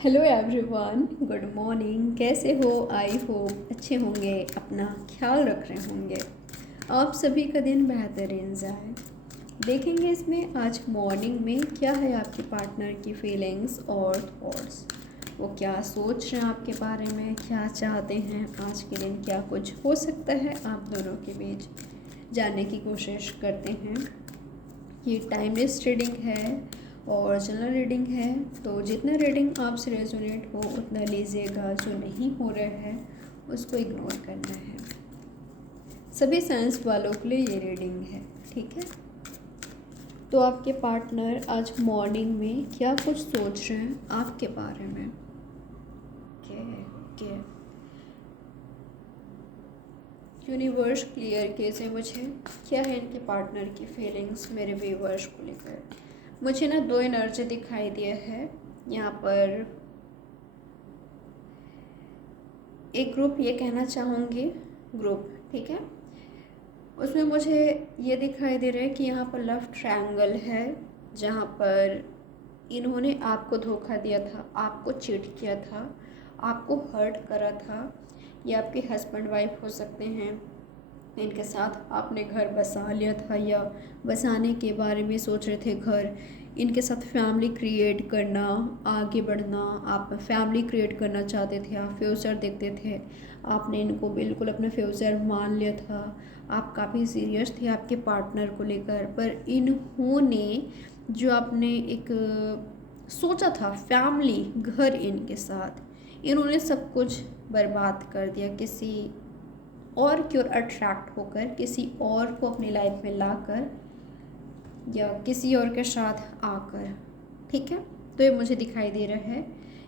Hello everyone, good morning. कैसे हो? I hope अच्छे होंगे, अपना ख्याल रख रहे होंगे। आप सभी का दिन बेहतरीन जाए। देखेंगे इसमें आज मॉर्निंग में क्या है आपके पार्टनर की फीलिंग्स और थॉट्स। वो क्या सोच रहे हैं आपके बारे में, क्या चाहते हैं, आज के दिन क्या कुछ हो सकता है आप दोनों के बीच, जानने की कोशिश करते हैं। ये टाइमलेस रीडिंग है और जनरल रीडिंग है, तो जितना रीडिंग आपसे रेजोनेट हो उतना लीजिएगा। जो नहीं हो रहा है उसको इग्नोर करना है। सभी साइंस वालों के लिए ये रीडिंग है, ठीक है। तो आपके पार्टनर आज मॉर्निंग में क्या कुछ सोच रहे हैं आपके बारे में। ओके, यूनिवर्स क्लियर कीजिए मुझे, क्या है इनके पार्टनर की फीलिंग्स मेरे व्यूवर्स को लेकर। मुझे ना दो एनर्जी दिखाई दिया है यहाँ पर। एक ग्रुप ये कहना चाहूँगी, ग्रुप ठीक है, उसमें मुझे ये दिखाई दे रहा है कि यहाँ पर लव ट्रायंगल है, जहाँ पर इन्होंने आपको धोखा दिया था, आपको चीट किया था, आपको हर्ट करा था। ये आपके हस्बैंड वाइफ हो सकते हैं, इनके साथ आपने घर बसा लिया था या बसाने के बारे में सोच रहे थे घर। इनके साथ फैमिली क्रिएट करना, आगे बढ़ना, आप फैमिली क्रिएट करना चाहते थे, आप फ्यूचर देखते थे, आपने इनको बिल्कुल अपना फ्यूचर मान लिया था। आप काफ़ी सीरियस थे आपके पार्टनर को लेकर, पर इन्होंने जो आपने एक सोचा था फैमिली घर इनके साथ, इन्होंने सब कुछ बर्बाद कर दिया। किसी और की ओर अट्रैक्ट होकर, किसी और को अपनी लाइफ में लाकर या किसी और के साथ आकर, ठीक है। तो ये मुझे दिखाई दे रहा है,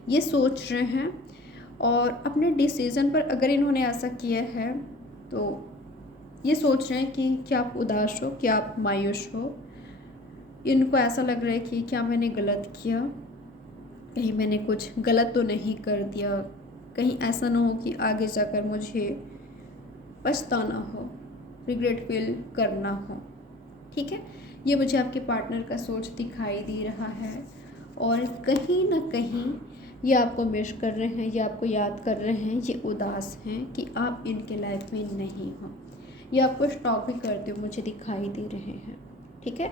ये सोच रहे हैं। और अपने डिसीज़न पर अगर इन्होंने ऐसा किया है तो ये सोच रहे हैं कि क्या आप उदास हो, क्या आप मायूस हो। इनको ऐसा लग रहा है कि क्या मैंने गलत किया, कहीं मैंने कुछ गलत तो नहीं कर दिया, कहीं ऐसा ना हो कि आगे जाकर मुझे पछताना हो, रिग्रेट फील करना हो, ठीक है। ये मुझे आपके पार्टनर का सोच दिखाई दे रहा है। और कहीं ना कहीं ये आपको मिस कर रहे हैं, ये आपको याद कर रहे हैं, ये उदास हैं कि आप इनके लाइफ में नहीं हो। ये आपको स्टॉक भी करते हुए मुझे दिखाई दे रहे हैं, ठीक है।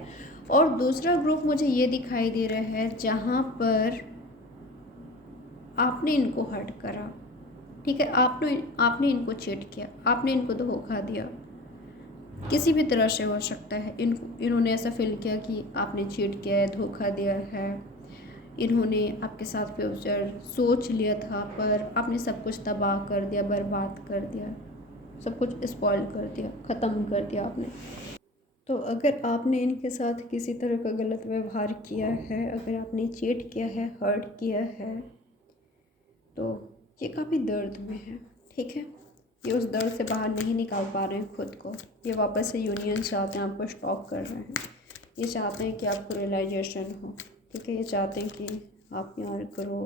और दूसरा ग्रुप मुझे ये दिखाई दे रहा है जहाँ पर आपने इनको हर्ट करा, ठीक है। आपने इनको चीट किया, आपने इनको धोखा दिया, किसी भी तरह से हो सकता है। इन्होंने ऐसा फील किया कि आपने चीट किया है, धोखा दिया है। इन्होंने आपके साथ फ्यूचर सोच लिया था, पर आपने सब कुछ तबाह कर दिया, बर्बाद कर दिया, सब कुछ स्पॉइल कर दिया, ख़त्म कर दिया आपने। तो अगर आपने इनके साथ किसी तरह का गलत व्यवहार किया है, अगर आपने चीट किया है, हर्ट किया है, तो ये काफ़ी दर्द में है, ठीक है। ये उस दर्द से बाहर नहीं निकाल पा रहे हैं खुद को। ये वापस से यूनियन चाहते हैं, आपको स्टॉप कर रहे हैं। ये चाहते हैं कि आपको रियलाइजेशन हो, ठीक है। ये चाहते हैं कि आप प्यार करो,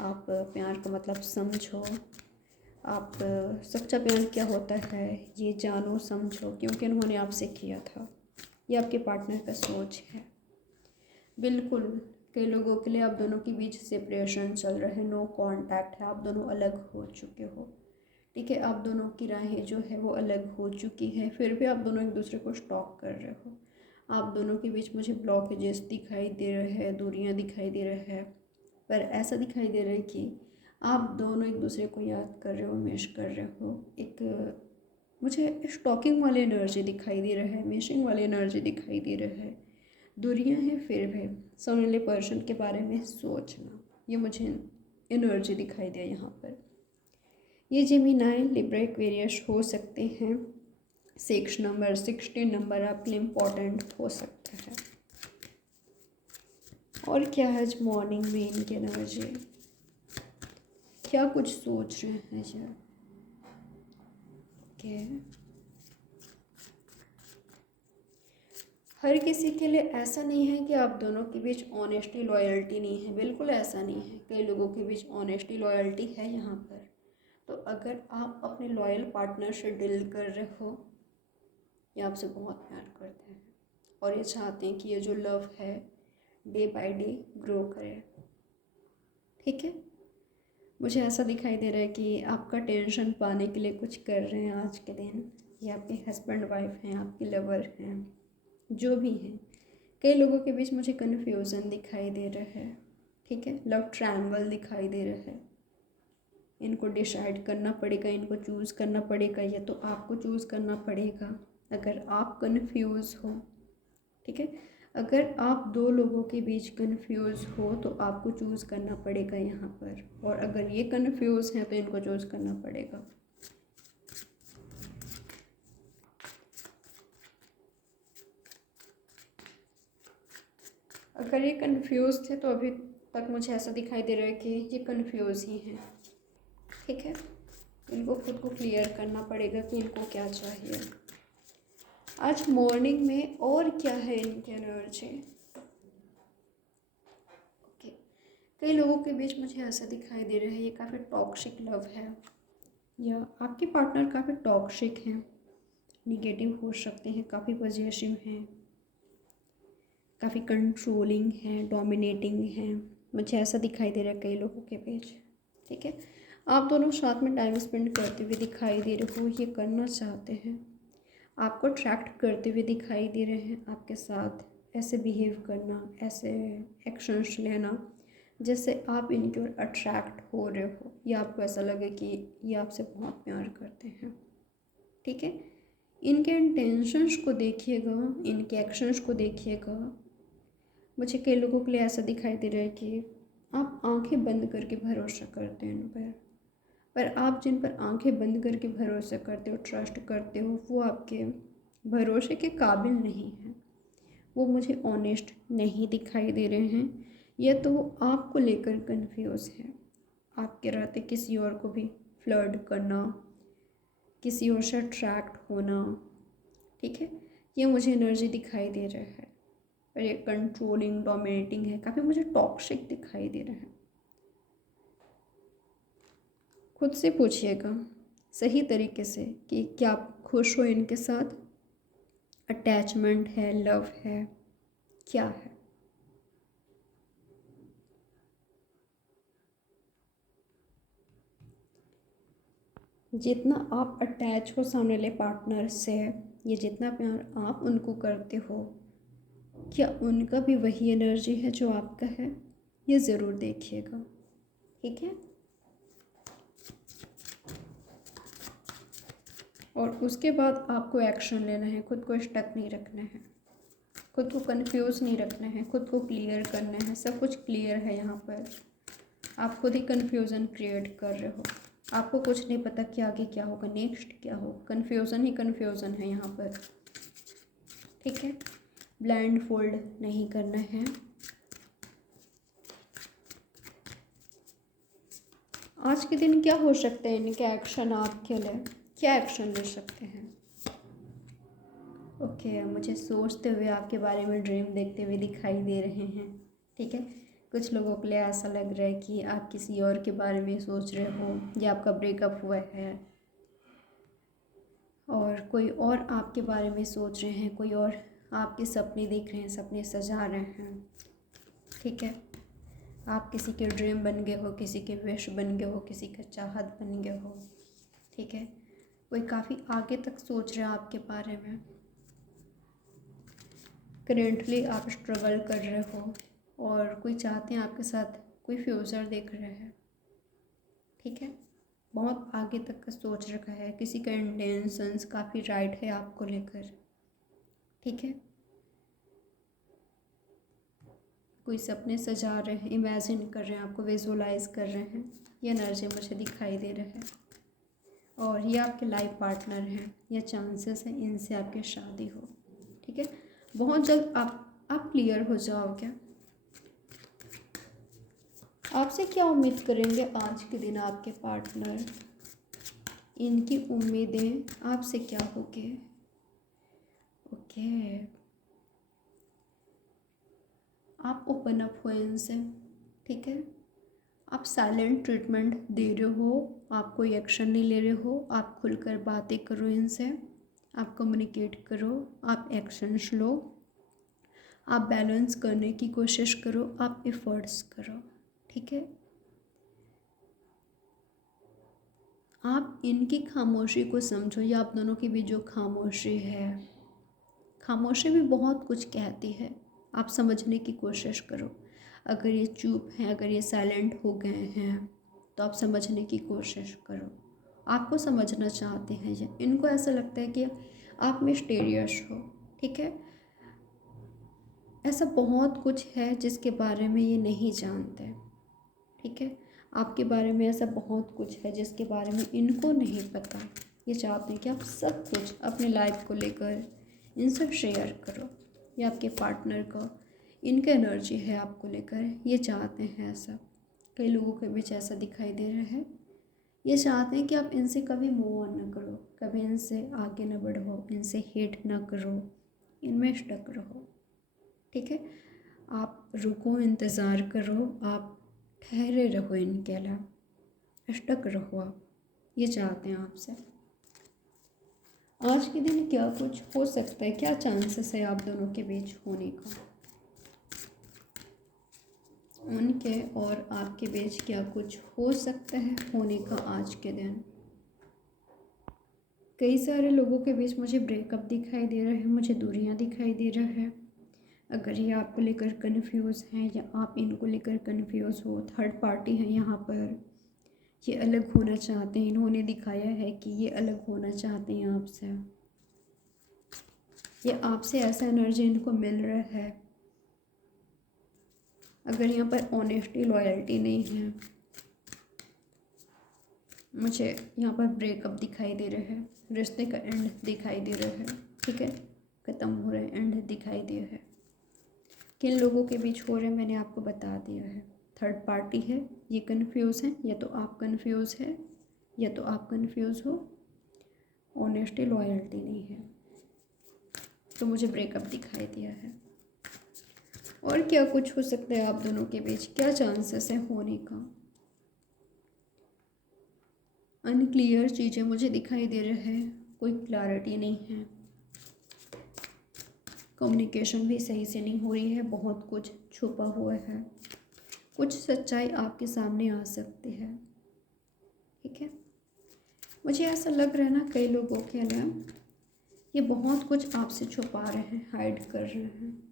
आप प्यार का मतलब समझो, आप सच्चा प्यार क्या होता है ये जानो समझो, क्योंकि उन्होंने आपसे किया था। ये आपके पार्टनर का सोच है। बिल्कुल, कई लोगों के लिए आप दोनों के बीच सेपरेशन चल रहा है, नो कांटेक्ट है, आप दोनों अलग हो चुके हो, ठीक है। आप दोनों की राहें जो है वो अलग हो चुकी है, फिर भी आप दोनों एक दूसरे को स्टॉक कर रहे हो। आप दोनों के बीच मुझे ब्लॉकेजेस दिखाई दे रहे हैं, दूरियां दिखाई दे रहे हैं, पर ऐसा दिखाई दे रहा है कि आप दोनों एक दूसरे को याद कर रहे हो, मिस कर रहे हो। एक मुझे स्टॉकिंग वाली एनर्जी दिखाई दे रहा है, मिसिंग वाली एनर्जी दिखाई दे रहा है। दूरियां हैं फिर भी सामने वाले पर्सन के बारे में सोचना, ये मुझे एनर्जी दिखाई दिया यहाँ पर। ये जेमिनाई, लिब्रा, एक्वेरियस हो सकते हैं। 6 नंबर, 16 नंबर आपके लिए इम्पोर्टेंट हो सकता है। और क्या है आज मॉर्निंग में इनके एनर्जी, क्या कुछ सोच रहे हैं यार। क्या है, हर किसी के लिए ऐसा नहीं है कि आप दोनों के बीच ऑनेस्टी लॉयल्टी नहीं है, बिल्कुल ऐसा नहीं है। कई लोगों के बीच ऑनेस्टी लॉयल्टी है यहाँ पर। तो अगर आप अपने लॉयल पार्टनर से डील कर रहे हो, ये आपसे बहुत प्यार करते हैं और ये चाहते हैं कि ये जो लव है डे बाय डे ग्रो करे, ठीक है। मुझे ऐसा दिखाई दे रहा है कि आपका टेंशन पाने के लिए कुछ कर रहे हैं आज के दिन। ये आपके हस्बैंड वाइफ हैं, आपके लवर हैं, जो भी हैं। कई लोगों के बीच मुझे कन्फ्यूज़न दिखाई दे रहा है, ठीक है। लव ट्रायंगल दिखाई दे रहा है। इनको डिसाइड करना पड़ेगा, इनको चूज़ करना पड़ेगा, या तो आपको चूज़ करना पड़ेगा अगर आप कन्फ्यूज़ हो, ठीक है। अगर आप दो लोगों के बीच कन्फ्यूज़ हो तो आपको चूज़ करना पड़ेगा यहाँ पर, और अगर ये कन्फ्यूज़ हैं तो इनको चूज़ करना पड़ेगा। अगर ये कन्फ्यूज़ थे तो अभी तक मुझे ऐसा दिखाई दे रहा है कि ये कन्फ्यूज़ ही हैं, ठीक है। इनको खुद को क्लियर करना पड़ेगा कि इनको क्या चाहिए आज मॉर्निंग में, और क्या है इनकी एनर्जी। ओके, कई लोगों के बीच मुझे ऐसा दिखाई दे रहा है ये काफ़ी टॉक्सिक लव है, या आपके पार्टनर काफ़ी टॉक्सिक हैं, निगेटिव हो सकते हैं, काफ़ी पॉजिटिव हैं, काफ़ी कंट्रोलिंग हैं, डोमिनेटिंग हैं। मुझे ऐसा दिखाई दे रहा है कई लोगों के बीच, ठीक है। आप दोनों साथ में टाइम स्पेंड करते हुए दिखाई दे रहे हो, ये करना चाहते हैं, आपको अट्रैक्ट करते हुए दिखाई दे रहे हैं, आपके साथ ऐसे बिहेव करना, ऐसे एक्शंस लेना जैसे आप इनकी ओर अट्रैक्ट हो रहे हो, या आपको ऐसा लगे कि ये आपसे बहुत प्यार करते हैं, ठीक है। इनके इंटेंशंस को देखिएगा, इनके एक्शंस को देखिएगा। मुझे कई लोगों के लिए ऐसा दिखाई दे रहा है कि आप आंखें बंद करके भरोसा करते हैं इन पर आप जिन पर आंखें बंद करके भरोसा करते हो, ट्रस्ट करते हो, वो आपके भरोसे के काबिल नहीं हैं। वो मुझे ऑनेस्ट नहीं दिखाई दे रहे हैं, या तो वो आपको लेकर कंफ्यूज है, आपके रहते किसी और को भी फ्लर्ट करना, किसी और से अट्रैक्ट होना, ठीक है। ये मुझे एनर्जी दिखाई दे रहा है, और ये कंट्रोलिंग डोमिनेटिंग है, काफ़ी मुझे टॉक्सिक दिखाई दे रहा है। खुद से पूछिएगा सही तरीके से कि क्या आप खुश हो इनके साथ, अटैचमेंट है, लव है, क्या है। जितना आप अटैच हो सामने वाले पार्टनर से, ये जितना प्यार आप उनको करते हो, क्या उनका भी वही एनर्जी है जो आपका है, ये ज़रूर देखिएगा, ठीक है। और उसके बाद आपको एक्शन लेना है, खुद को स्टक नहीं रखना है, खुद को कंफ्यूज नहीं रखना है, खुद को क्लियर करना है। सब कुछ क्लियर है यहाँ पर, आप खुद ही कन्फ्यूज़न क्रिएट कर रहे हो, आपको कुछ नहीं पता कि आगे क्या होगा, नेक्स्ट क्या हो, कन्फ्यूज़न ही कन्फ्यूज़न है यहाँ पर, ठीक है। ब्लाइंड फोल्ड नहीं करना है। आज के दिन क्या हो सकते हैं इनके एक्शन, आपके लिए क्या एक्शन ले सकते हैं। ओके, मुझे सोचते हुए आपके बारे में ड्रीम देखते हुए दिखाई दे रहे हैं, ठीक है। कुछ लोगों के लिए ऐसा लग रहा है कि आप किसी और के बारे में सोच रहे हो, या आपका ब्रेकअप हुआ है और कोई और आपके बारे में सोच रहे हैं, कोई और आपके सपने देख रहे हैं, सपने सजा रहे हैं, ठीक है। आप किसी के ड्रीम बन गए हो, किसी के विश बन गए हो, किसी का चाहत बन गए हो, ठीक है। कोई काफ़ी आगे तक सोच रहा है आपके बारे में। करेंटली आप स्ट्रगल कर रहे हो, और कोई चाहते हैं आपके साथ कोई फ्यूचर देख रहे हैं, ठीक है। बहुत आगे तक का सोच रखा है, किसी का इंटेंशंस काफ़ी राइट है आपको लेकर, ठीक है। कोई सपने सजा रहे हैं, इमेजिन कर रहे हैं, आपको विजुलाइज कर रहे हैं, ये एनर्जी मुझे दिखाई दे रहा है। और ये आपके लाइफ पार्टनर हैं, या चांसेस हैं इनसे आपकी शादी हो, ठीक है। बहुत जल्द आप क्लियर हो जाओगे। आपसे क्या उम्मीद करेंगे आज के दिन आपके पार्टनर, इनकी उम्मीदें आपसे क्या होगी। ओके, आप ओपन अप हो इनसे, ठीक है। आप साइलेंट ट्रीटमेंट दे रहे हो, आप कोई एक्शन नहीं ले रहे हो, आप खुलकर बातें करो इनसे, आप कम्युनिकेट करो, आप एक्शंस लो, आप बैलेंस करने की कोशिश करो, आप एफर्ट्स करो, ठीक है। आप इनकी खामोशी को समझो, या आप दोनों की भी जो खामोशी है, खामोशी भी बहुत कुछ कहती है। आप समझने की कोशिश करो। अगर ये चुप हैं, अगर ये साइलेंट हो गए हैं, तो आप समझने की कोशिश करो। आपको समझना चाहते हैं ये, इनको ऐसा लगता है कि आप मिस्टीरियस हो, ठीक है। ऐसा बहुत कुछ है जिसके बारे में ये नहीं जानते, ठीक है। आपके बारे में ऐसा बहुत कुछ है जिसके बारे में इनको नहीं पता। ये चाहते हैं कि आप सब कुछ अपनी लाइफ को लेकर इनसे शेयर करो, या आपके पार्टनर का इनका एनर्जी है आपको लेकर, ये चाहते हैं ऐसा। कई लोगों के बीच ऐसा दिखाई दे रहा है। ये चाहते हैं कि आप इनसे कभी मूव ऑन ना करो, कभी इनसे आगे ना बढ़ो, इनसे हेट ना करो, इनमें स्टक रहो, ठीक है। आप रुको, इंतज़ार करो, आप ठहरे रहो, इनके अलावा स्टक रहो आप। ये चाहते हैं आपसे। आज के दिन क्या कुछ हो सकता है, क्या चांसेस है आप दोनों के बीच होने का, उनके और आपके बीच क्या कुछ हो सकता है होने का आज के दिन। कई सारे लोगों के बीच मुझे ब्रेकअप दिखाई दे रहा है, मुझे दूरियां दिखाई दे रहा है। अगर ये आपको लेकर कन्फ्यूज़ हैं या आप इनको लेकर कन्फ्यूज़ हो, थर्ड पार्टी है यहाँ पर, ये अलग होना चाहते हैं, इन्होंने दिखाया है कि ये अलग होना चाहते हैं आपसे, ये आपसे ऐसा एनर्जी इनको मिल रहा है। अगर यहाँ पर ऑनेस्टी, लॉयल्टी नहीं है, मुझे यहाँ पर ब्रेकअप दिखाई दे रहा है, रिश्ते का एंड दिखाई दे रहा है, ठीक है, ख़त्म हो रहा है, एंड दिखाई दे रहा है। किन लोगों के बीच हो रहे हैं मैंने आपको बता दिया है। थर्ड पार्टी है, ये कन्फ्यूज़ है, या तो आप कन्फ्यूज़ है, या तो आप कन्फ्यूज़ हो। ऑनेस्टी, लॉयल्टी नहीं है, तो मुझे ब्रेकअप दिखाई दिया है। और क्या कुछ हो सकता है आप दोनों के बीच, क्या चांसेस है होने का। अनक्लियर चीज़ें मुझे दिखाई दे रहा है, कोई क्लैरिटी नहीं है, कम्युनिकेशन भी सही से नहीं हो रही है, बहुत कुछ छुपा हुआ है, कुछ सच्चाई आपके सामने आ सकती है, ठीक है। मुझे ऐसा लग रहा है ना, कई लोगों के लिए ये बहुत कुछ आपसे छुपा रहे हैं, हाइड कर रहे हैं।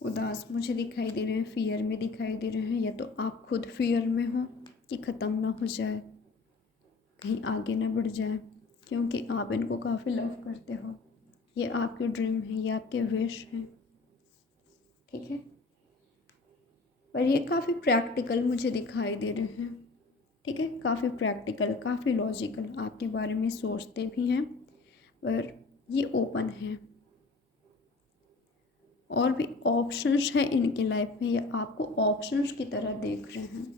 उदास मुझे दिखाई दे रहे हैं, फियर में दिखाई दे रहे हैं, या तो आप खुद फियर में हो कि ख़त्म ना हो जाए, कहीं आगे ना बढ़ जाए, क्योंकि आप इनको काफ़ी लव करते हो, ये आपके ड्रीम है, ये आपके विश हैं, ठीक है। पर ये काफ़ी प्रैक्टिकल मुझे दिखाई दे रहे हैं, ठीक है, काफ़ी प्रैक्टिकल, काफ़ी लॉजिकल, आपके बारे में सोचते भी हैं, पर ये ओपन है। और भी ऑप्शंस हैं इनकी लाइफ में, या आपको ऑप्शंस की तरह देख रहे हैं,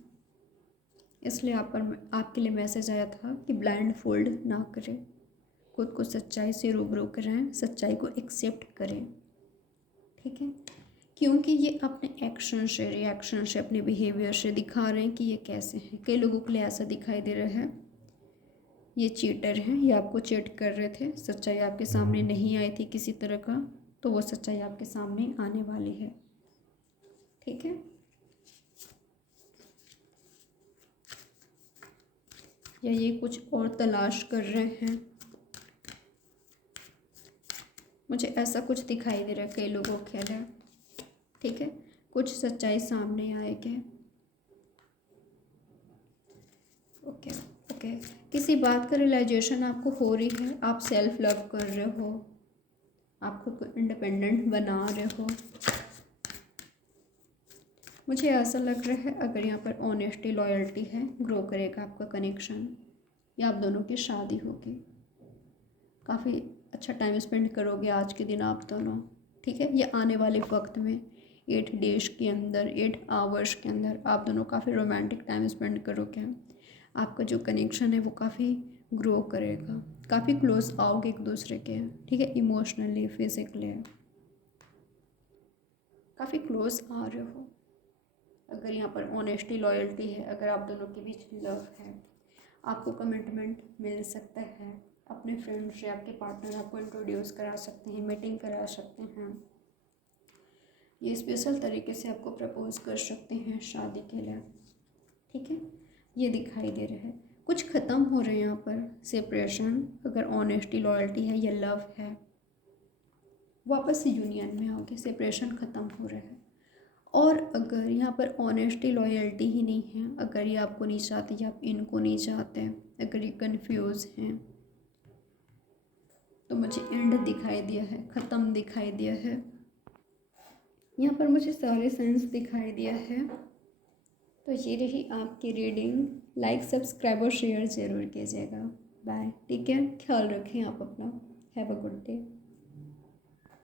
इसलिए आपके लिए मैसेज आया था कि ब्लाइंड फोल्ड ना करें, खुद को सच्चाई से रूबरू कराएं, सच्चाई को एक्सेप्ट करें, ठीक है। क्योंकि ये अपने एक्शन से, रिएक्शन से, अपने बिहेवियर से दिखा रहे हैं कि ये कैसे हैं। कई लोगों के लिए ऐसा दिखाई दे रहा है ये चीटर हैं, ये आपको चीट कर रहे थे, सच्चाई आपके सामने नहीं आई थी किसी तरह का, तो वो सच्चाई आपके सामने आने वाली है, ठीक है। या ये कुछ और तलाश कर रहे हैं, मुझे ऐसा कुछ दिखाई दे रहा है कई लोगों के लिए, ठीक है। कुछ सच्चाई सामने आएगी, ओके ओके। किसी बात का रियलाइजेशन आपको हो रही है, आप सेल्फ लव कर रहे हो, आप खुद को इंडिपेंडेंट बना रहे हो। मुझे ऐसा लग रहा है अगर यहाँ पर ऑनेस्टी, लॉयल्टी है, ग्रो करेगा आपका कनेक्शन, या आप दोनों की शादी होगी, काफ़ी अच्छा टाइम स्पेंड करोगे आज के दिन आप दोनों, ठीक है। ये आने वाले वक्त में 8 डेज के अंदर, 8 आवर्स के अंदर आप दोनों काफ़ी रोमांटिक टाइम स्पेंड करोगे। आपका जो कनेक्शन है वो काफ़ी ग्रो करेगा, काफ़ी क्लोज आओगे एक दूसरे के, ठीक है। इमोशनली, फिजिकली काफ़ी क्लोज आ रहे हो। अगर यहाँ पर ऑनेस्टी, लॉयल्टी है, अगर आप दोनों के बीच लव है, आपको कमिटमेंट मिल सकता है, अपने फ्रेंड से आपके पार्टनर आपको इंट्रोड्यूस करा सकते हैं, मीटिंग करा सकते हैं, ये स्पेशल तरीके से आपको प्रपोज कर सकते हैं शादी के लिए, ठीक है। ये दिखाई दे रहा है कुछ ख़त्म हो रहे हैं यहाँ पर, सेपरेशन, अगर ऑनेस्टी लॉयल्टी है या लव है, वापस से यूनियन में आओगे, सेपरेशन ख़त्म हो रहा है। और अगर यहाँ पर ऑनेस्टी लॉयल्टी ही नहीं है, अगर ये आपको नहीं चाहते या आप इनको नहीं चाहते हैं, अगर ये कन्फ्यूज़ हैं, तो मुझे एंड दिखाई दिया है, ख़त्म दिखाई दिया है। यहाँ पर मुझे सारे साइंस दिखाई दिया है। तो ये रही आपकी रीडिंग। लाइक, सब्सक्राइब और शेयर ज़रूर कीजिएगा। बाय, ठीक है, ख्याल रखें आप अपना। Have a good day.